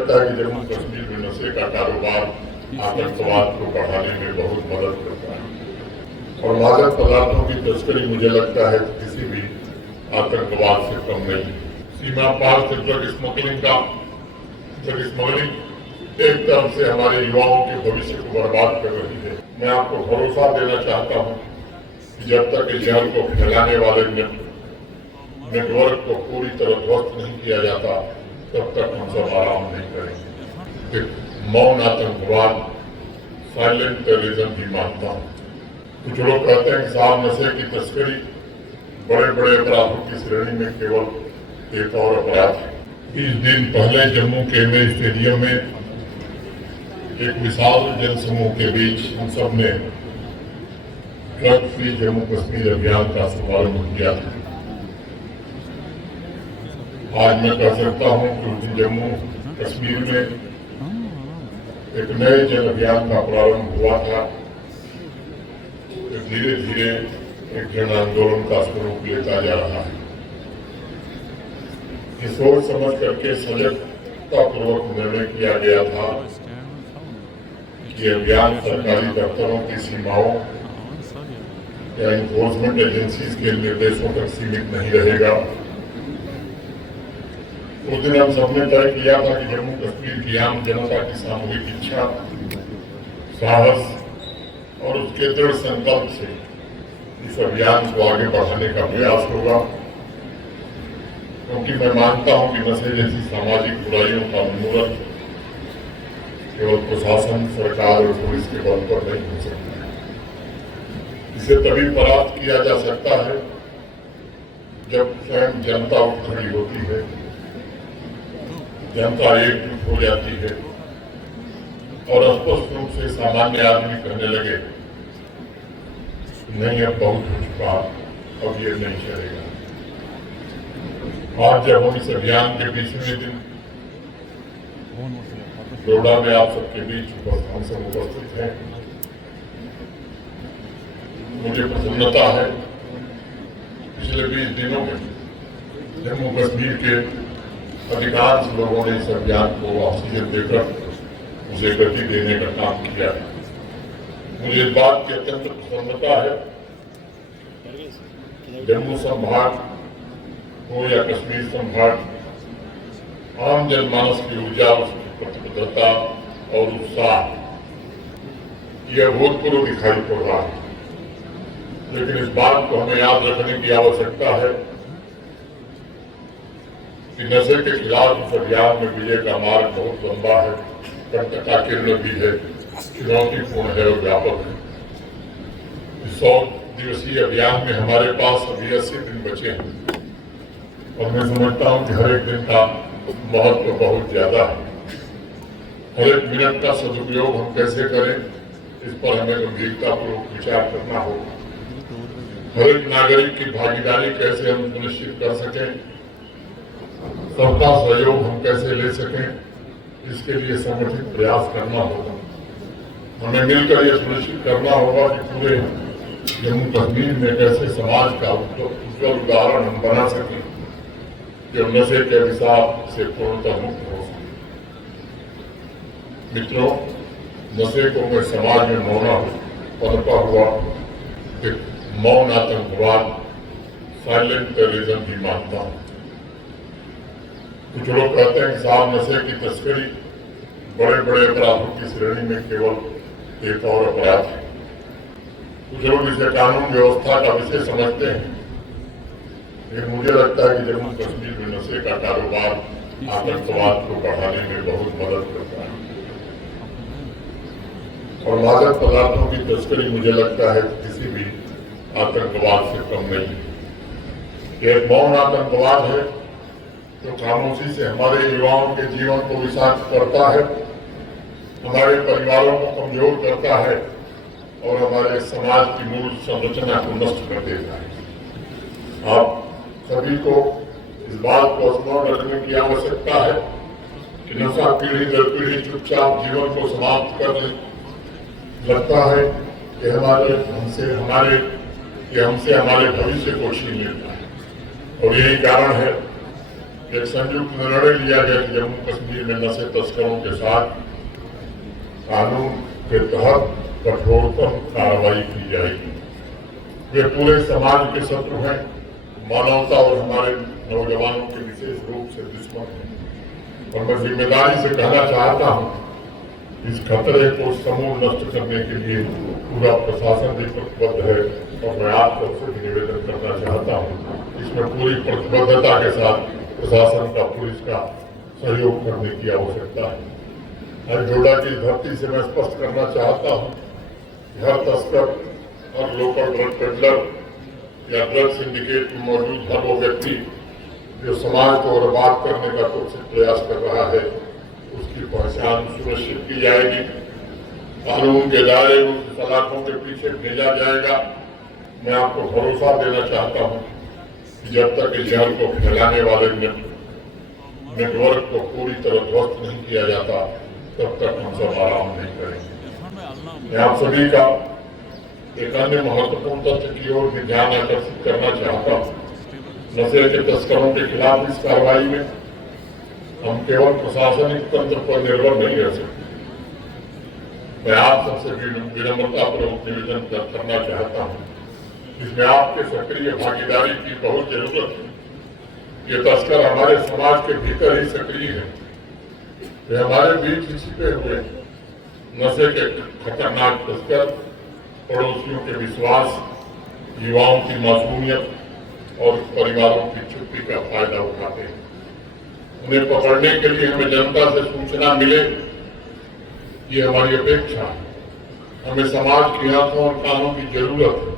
लगता है कि जम्मू कश्मीर में नशे का कारोबार आतंकवाद को बढ़ाने में बहुत मदद करता है और मादक पदार्थों की तस्करी मुझे लगता है किसी भी आतंकवाद से कम नहीं। सीमा पार से ड्रग स्मगलिंग एक तरफ से हमारे युवाओं के भविष्य को बर्बाद कर रही है। मैं आपको भरोसा देना चाहता हूँ कि जब तक इस जहर को फैलाने वाले नेटवर्क को पूरी तरह ध्वस्त नहीं किया जाता तब तक हम सब आराम नहीं करेंगे। मौन आतंकवाद, साइलेंट टेररिज्म भी मानता हूँ। कुछ लोग कहते हैं कि साहब नशे की तस्करी बड़े बड़े अपराधों की श्रेणी में केवल एक और अपराध है। 20 दिन पहले जम्मू के एमए स्टेडियम में एक विशाल जनसमूह के बीच हम सब ने ड्रग फ्री जम्मू कश्मीर अभियान का शुभारंभ किया था। आज मैं कह सकता हूं कि जम्मू कश्मीर में एक नए जन अभियान का प्रारंभ हुआ था। धीरे धीरे एक जन आंदोलन का स्वरूप लेता जा रहा है। ये सोच समझ करके सजगता पूर्वक निर्णय किया गया था कि अभियान सरकारी दफ्तरों की सीमाओं या इन्फोर्समेंट एजेंसीज के निर्देशों तक सीमित नहीं रहेगा। उस दिन हम सबने तय किया था कि जम्मू कश्मीर की आम जनता की सामूहिक इच्छा, साहस और उसके दृढ़ संकल्प से इस अभियान को आगे बढ़ाने का प्रयास होगा, क्योंकि मैं मानता हूं कि नशे जैसी सामाजिक बुराइयों का उन्मूलन केवल प्रशासन, सरकार और पुलिस के बल पर नहीं हो सकता। इसे तभी परास्त किया जा सकता है जब स्वयं जनता उठ खड़ी होती है, जनता एकजुट हो जाती है और स्पष्ट रूप से सामान्य आदमी कहने लगे नहीं अब बहुत हो चुका, अब ये नहीं चलेगा। आज जब हम इस अभियान के 20वें दिन डोडा में आप सबके बीच हम सब उपस्थित हैं, मुझे प्रसन्नता है। पिछले 20 दिनों में जम्मू कश्मीर के अधिकांश लोगों ने इस अभियान को ऑक्सीजन देकर उसे गति देने का काम किया है। मुझे इस बात की अत्यंत प्रसन्नता है। जम्मू संभाग हो या कश्मीर संभाग, आम जनमानस की ऊर्जा, उसकी प्रतिबद्धता और उत्साह यह अभूतपूर्व दिखाई पड़ रहा है। लेकिन इस बात को हमें याद रखने की आवश्यकता है कि नशे के खिलाफ इस अभियान में विजय का मार्ग बहुत लंबा है, कंटकाकीर्ण भी है, चुनौतीपूर्ण है और व्यापक है। इस 100 दिवसीय अभियान में हमारे पास अभी 80 दिन बचे हैं और मैं समझता हूं कि हर एक दिन का महत्व बहुत ज्यादा है। हर एक मिनट का सदुपयोग हम कैसे करें, इस पर हमें गंभीरतापूर्वक विचार करना होगा। हर एक नागरिक की भागीदारी कैसे हम सुनिश्चित कर सकें, सबका सहयोग हम कैसे ले सकें, इसके लिए संगठित प्रयास करना होगा। हमें मिलकर यह सुनिश्चित करना होगा कि पूरे जम्मू कश्मीर में कैसे समाज का उज्ज्वल उदाहरण हम बना सकें जो नशे के अभिशाप से पूर्णतः मुक्त हो सके। मित्रों, नशे को मैं समाज में पनपा हुआ एक मौन आतंकवाद, साइलेंट टेररिज्म भी मानता हूँ। कुछ लोग कहते हैं कि साहब नशे की तस्करी बड़े बड़े अपराधों की श्रेणी में केवल एक और अपराध है। कुछ लोग इसे कानून व्यवस्था का विषय समझते हैं, लेकिन मुझे लगता है कि जम्मू कश्मीर में नशे का कारोबार आतंकवाद को बढ़ाने में बहुत मदद करता है और मादक पदार्थों की तस्करी मुझे लगता है किसी भी आतंकवाद से कम नहीं। यह एक मौन आतंकवाद है जो खामोशी से हमारे युवाओं के जीवन को विषाक्त करता है, हमारे परिवारों को कमजोर करता है और हमारे समाज की मूल संरचना को नष्ट कर देता है। आप सभी को इस बात को स्मरण रखने की आवश्यकता है कि नशा पीढ़ी दर पीढ़ी चुपचाप जीवन को समाप्त कर लगता है कि हमसे हमारे भविष्य को छीन लेता है। और यही कारण है एक संयुक्त निर्णय लिया गया कि जम्मू कश्मीर में नशे तस्करों के साथ कानून के तहत कठोरतम कार्रवाई की जाएगी। वे पूरे समाज के शत्रु हैं, मानवता और हमारे नौजवानों के विशेष रूप से दुश्मन हैं। और मैं जिम्मेदारी से कहना चाहता हूँ, इस खतरे को समूल नष्ट करने के लिए पूरा प्रशासन भी प्रतिबद्ध है और मैं आप सबसे भी निवेदन करना चाहता हूँ, इसमें पूरी प्रतिबद्धता के साथ प्रशासन का, पुलिस का सहयोग करने की आवश्यकता है। हर डोडा की धरती से मैं स्पष्ट करना चाहता हूँ कि हर तस्कर, हर लोकल ड्रग पेडलर या ड्रग सिंडिकेट में मौजूद हर वो व्यक्ति जो समाज को बर्बाद करने का कुछ प्रयास कर रहा है, उसकी पहचान सुनिश्चित की जाएगी, कानून के दायरे में सलाखों के पीछे भेजा जाएगा। मैं आपको भरोसा देना चाहता हूँ कि जब तक इस जहर को फैलाने वाले नेटवर्क को पूरी तरह ध्वस्त नहीं किया जाता, तब तक हम सब आराम नहीं करेंगे। मैं आप सभी का एक अन्य महत्वपूर्ण तथ्य की ओर भी ध्यान आकर्षित करना चाहता हूँ। नशे के तस्करों के खिलाफ इस कार्रवाई में हम केवल प्रशासनिक तंत्र पर निर्भर नहीं रह सकते। मैं आप सबसे विनम्रतापूर्वक निवेदन करना चाहता हूँ, इसमें आपके सक्रिय भागीदारी की बहुत जरूरत है। ये तस्कर हमारे समाज के भीतर ही सक्रिय है, वे हमारे बीच ही छिपे हुए नशे के खतरनाक तस्कर पड़ोसियों के विश्वास, युवाओं की मासूमियत और परिवारों की छुट्टी का फायदा उठाते हैं। उन्हें पकड़ने के लिए हमें जनता से सूचना मिले, ये हमारी अपेक्षा है। हमें समाज की आंखों और कानों की जरूरत है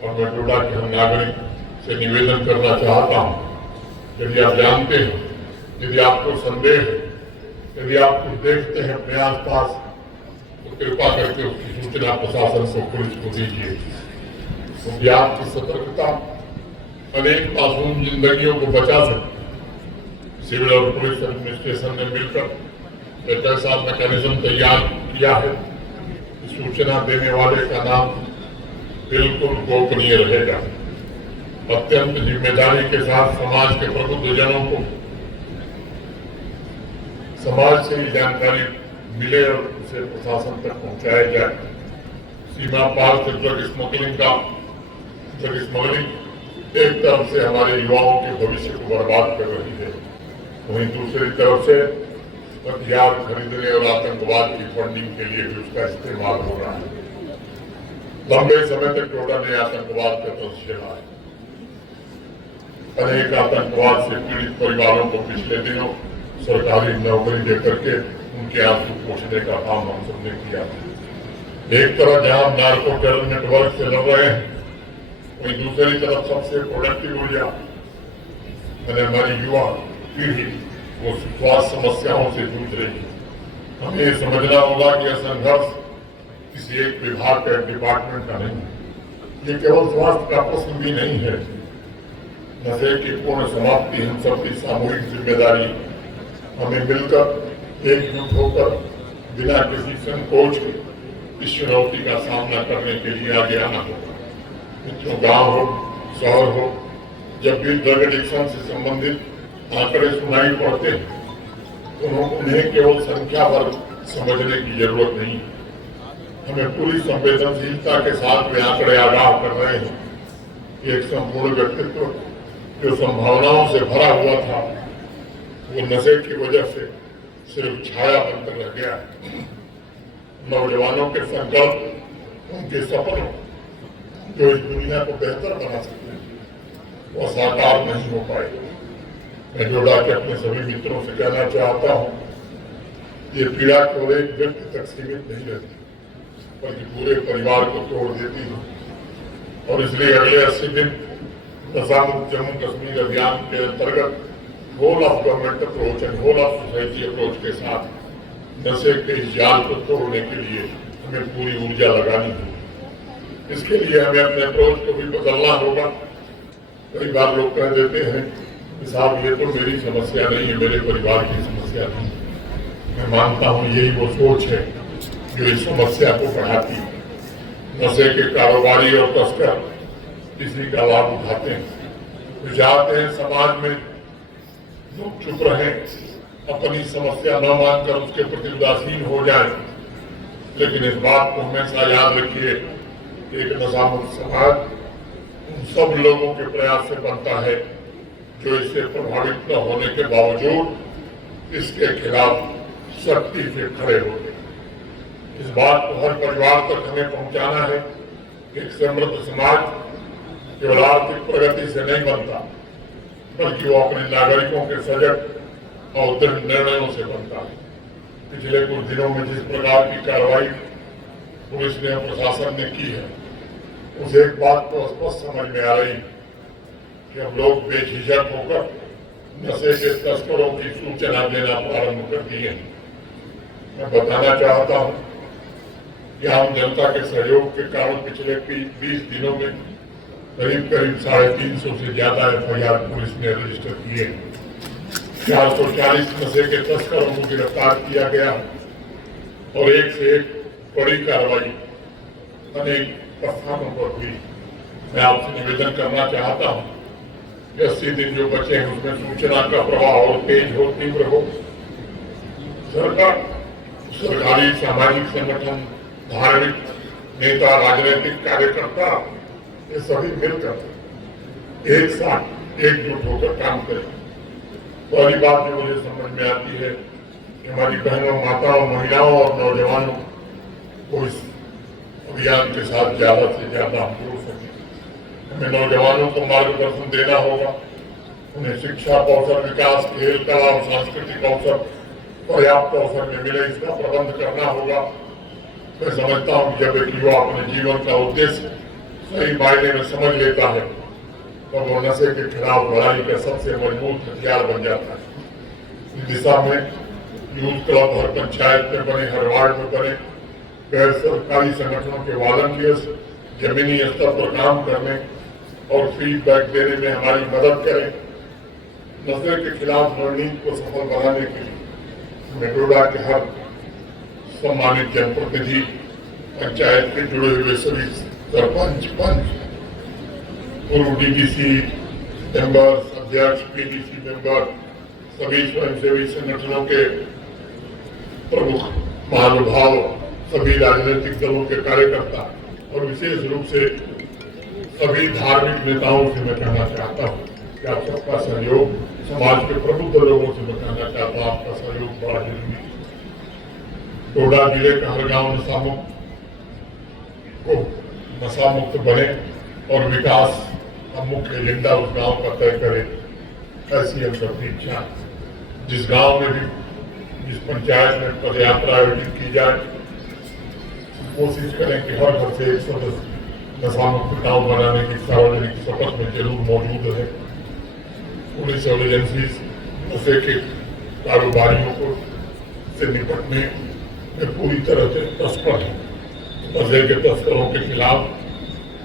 और मैं डोडा के हर नागरिक से निवेदन करना चाहता हूँ, यदि आप जानते हैं, यदि आपको संदेह है, यदि आप कुछ देखते हैं अपने आसपास, तो कृपा करके उसकी सूचना प्रशासन को, पुलिस को दीजिए, क्योंकि आपकी सतर्कता अनेक मासूम जिंदगियों को बचा सकती है। सिविल और पुलिस एडमिनिस्ट्रेशन ने मिलकर एक ऐसा मैकेनिज्म तैयार किया है, सूचना देने वाले का नाम बिल्कुल गोपनीय रहेगा। अत्यंत जिम्मेदारी के साथ समाज के प्रबुद्धजनों को समाज से ही जानकारी मिले और उसे प्रशासन तक पहुंचाया जाए। सीमा पार से ड्रग स्मगलिंग एक तरफ से हमारे युवाओं के भविष्य को बर्बाद कर रही है, वहीं दूसरी तरफ से हथियार खरीदने और आतंकवाद की फंडिंग के लिए भी उसका इस्तेमाल हो रहा है। लंबे समय तक डोडा ने आतंकवाद का दंश झेला है। अनेक आतंकवाद से पीड़ित परिवारों को पिछले दिनों सरकारी नौकरी देकर के उनके आंसू पोंछने का काम हम सबने किया। एक तरफ जहां नार्को टेरर नेटवर्क से लड़ रहे हैं, वहीं दूसरी तरफ सबसे प्रोडक्टिव ऊर्जा मैंने हमारी युवा पीढ़ी वो स्वास्थ्य समस्याओं से जूझ रही है। हमें ये समझना होगा कि यह संघर्ष किसी एक विभाग का, डिपार्टमेंट का नहीं है। ये केवल स्वास्थ्य का प्रश्न भी नहीं है। नशे की पूर्ण समाप्ति हम सबकी सामूहिक जिम्मेदारी। हमें मिलकर एकजुट होकर बिना किसी संकोच के इस चुनौती का सामना करने के लिए आगे आना होगा। मित्रों, गांव हो, शहर हो, जब भी ड्रग एडिक्शन से संबंधित आंकड़े सुनाई पड़ते हैं, तो उन्हें केवल संख्या भर समझने की जरूरत नहीं है। हमें पूरी संवेदनशीलता के साथ वे आंकड़े आगाह कर रहे हैं कि एक संपूर्ण व्यक्तित्व जो संभावनाओं से भरा हुआ था, वो नशे की वजह से सिर्फ छाया बनकर रह गया। नौजवानों के संकल्प, उनके सपनों जो इस दुनिया को बेहतर बना सकते हैं, वो साकार नहीं हो पाए। मैं डोडा के अपने सभी मित्रों से कहना चाहता हूँ, ये पीड़ा केवल एक व्यक्ति तक सीमित नहीं रहती, बल्कि पूरे परिवार को तोड़ देती है। और इसलिए अगले 80 दिन नशा मुक्त जम्मू कश्मीर अभियान के अंतर्गत whole of government approach and whole of society approach के साथ नशे के इस जाल को तोड़ने के लिए हमें पूरी ऊर्जा लगानी होगी। इसके लिए हमें अपने अप्रोच को भी बदलना होगा। कई बार लोग कह देते हैं कि साहब ये तो मेरी समस्या नहीं है, मेरे परिवार की समस्या नहीं। मैं मानता हूँ यही वो सोच है जो इस समस्या को बढ़ाती है। नशे के कारोबारी और तस्कर इसी का लाभ उठाते हैं। वे चाहते हैं समाज में लोग चुप रहें, अपनी समस्या न मानकर उसके प्रति उदासीन हो जाए। लेकिन इस बात को हमेशा याद रखिए कि एक नशामुक्त समाज उन सब लोगों के प्रयास से बनता है जो इससे प्रभावित न होने के बावजूद इसके खिलाफ सख्ती से खड़े होते। इस बात को हर परिवार तक हमें पहुंचाना है कि एक समृद्ध समाज केवल आर्थिक प्रगति से नहीं बनता, बल्कि वो अपने नागरिकों के सजग और दृढ़ निर्णयों से बनता है। पिछले कुछ दिनों में जिस प्रकार की कार्रवाई पुलिस ने और प्रशासन ने की है, उसे एक बात तो स्पष्ट समझ में आ रही कि हम लोग बेझिझक होकर नशे के तस्करों की सूचना देना प्रारंभ कर दिए हैं। मैं बताना चाहता हूं कि आम जनता के सहयोग के कारण पिछले 20 दिनों में करीब 350 से ज्यादा FIR पुलिस ने रजिस्टर किए। 440 नशे के तस्करों को गिरफ्तार किया गया और एक से एक बड़ी कार्रवाई अनेक स्थानों पर हुई। मैं आपसे निवेदन करना चाहता हूं कि 80 दिन जो बचे हैं उसमें सूचना का प्रवाह और तेज हो, तीव्र हो। सरकारी सामाजिक संगठन, धार्मिक नेता, राजनीतिक कार्यकर्ता, ये सभी मिलकर एक साथ एकजुट होकर काम करें। पहली बात जो मुझे समझ में आती है कि हमारी बहनों, माताओं, महिलाओं और नौजवानों को इस अभियान के साथ ज्यादा से ज्यादा हम जोड़ सकें। हमें नौजवानों को मार्गदर्शन देना होगा, उन्हें शिक्षा, कौशल विकास, खेल, कला और सांस्कृतिक अवसर पर्याप्त अवसर में मिले, इसका प्रबंध करना होगा। मैं समझता हूँ कि जब एक युवा अपने जीवन का उद्देश्य सही मायने में समझ लेता है तो वो नशे के खिलाफ लड़ाई का सबसे मजबूत हथियार बन जाता है। इस दिशा में यूथ क्लब हर पंचायत में बने, हर वार्ड में बने, गैर सरकारी संगठनों के वॉलंटियर्स जमीनी स्तर पर काम करने और फीडबैक देने में हमारी मदद करें। नशे के खिलाफ रणनीति को सफल बनाने के लिए मेडोडा के हर सम्मानित जनप्रतिनिधि, पंचायत के जुड़े हुए सभी सरपंच, पंच, पूर्व DDC मेंबर्स, अध्यक्ष, PDC मेंबर, सभी स्वयंसेवी संगठनों के प्रमुख महानुभाव, सभी राजनीतिक दलों के कार्यकर्ता और विशेष रूप से सभी धार्मिक नेताओं से मैं कहना चाहता हूँ कि आप सबका सहयोग, समाज के प्रबुद्ध लोगों से मैं कहना चाहता हूँ आपका सहयोग बड़ा जरूरी है। डोडा जिले का हर गांव नशा मुक्त बने और विकास का मुख्य एजेंडा उस गांव का तय करे, ऐसी हम सबकी इच्छा। जिस गांव में भी, जिस पंचायत में पदयात्रा आयोजित की जाए, कोशिश करें कि हर घर से एक सदस्य नशा मुक्त गांव बनाने की सार्वजनिक शपथ में जरूर मौजूद है। पुलिस और एजेंसीज नशे के कारोबारियों को से निपटने में पूरी तरह से तत्पर है। नशे के तस्करों के खिलाफ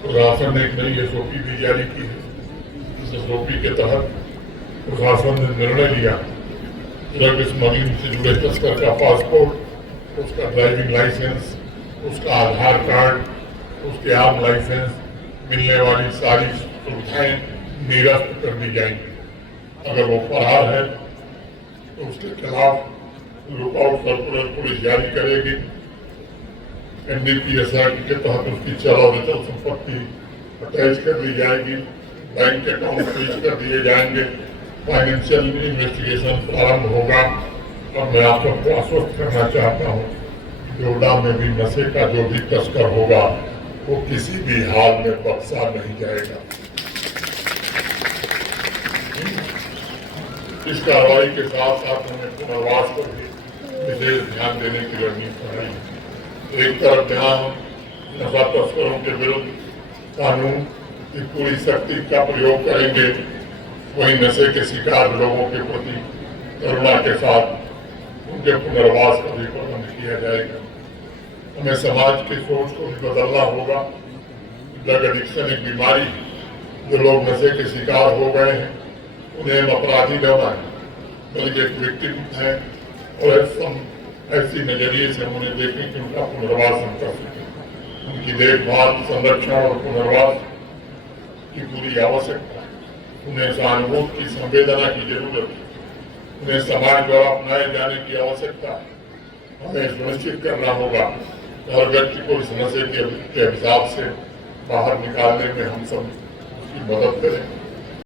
प्रशासन ने एक नई SOP भी जारी की है। इस SOP के तहत प्रशासन ने निर्णय लिया ड्रग स्मगलिंग से जुड़े तस्कर का पासपोर्ट, उसका ड्राइविंग लाइसेंस, उसका आधार कार्ड, उसके आर्म लाइसेंस, मिलने वाली सारी सुविधाएं निरस्त कर दी जाएंगी। अगर वो फरार है तो उसके खिलाफ लुकआउट सर्कुलर पुलिस जारी करेगी। NDPS एक्ट के तहत उसकी चल और अचल संपत्ति अटैच कर दी जाएगी, बैंक अकाउंट फ्रीज कर दिए जाएंगे, फाइनेंशियल इन्वेस्टिगेशन प्रारंभ होगा। और मैं आप सबको आश्वस्त करना चाहता हूँ डोडा में भी नशे का जो भी तस्कर होगा वो किसी भी हाल में बख्शा नहीं जाएगा। इस कार्रवाई के साथ साथ हमें पुनर्वास पर भी विशेष ध्यान देने की रणनीति बनाई। एक तरफ जहाँ हम नशा तस्करों के विरुद्ध कानून की पूरी शक्ति का प्रयोग करेंगे, वहीं नशे के शिकार लोगों के प्रति करुणा के साथ उनके पुनर्वास का भी प्रबंध किया जाएगा। हमें समाज की सोच को भी बदलना होगा। ड्रग एडिक्शन एक बीमारी, जो लोग नशे के शिकार हो गए हैं उन्हें हम अपराधी न माने, बल्कि एक विक्टिम है और ऐसी नजरिए से हम उन्हें देखें कि उनका पुनर्वास हम कर सकें। उनकी देखभाल, संरक्षण और पुनर्वास की पूरी आवश्यकता, उन्हें सहानुभूति की संवेदना की जरूरत है। उन्हें समाज द्वारा अपनाए जाने की आवश्यकता है। हमें सुनिश्चित करना होगा हर व्यक्ति को इस नशे के अभिशाप से बाहर निकालने में हम सब उसकी मदद करें।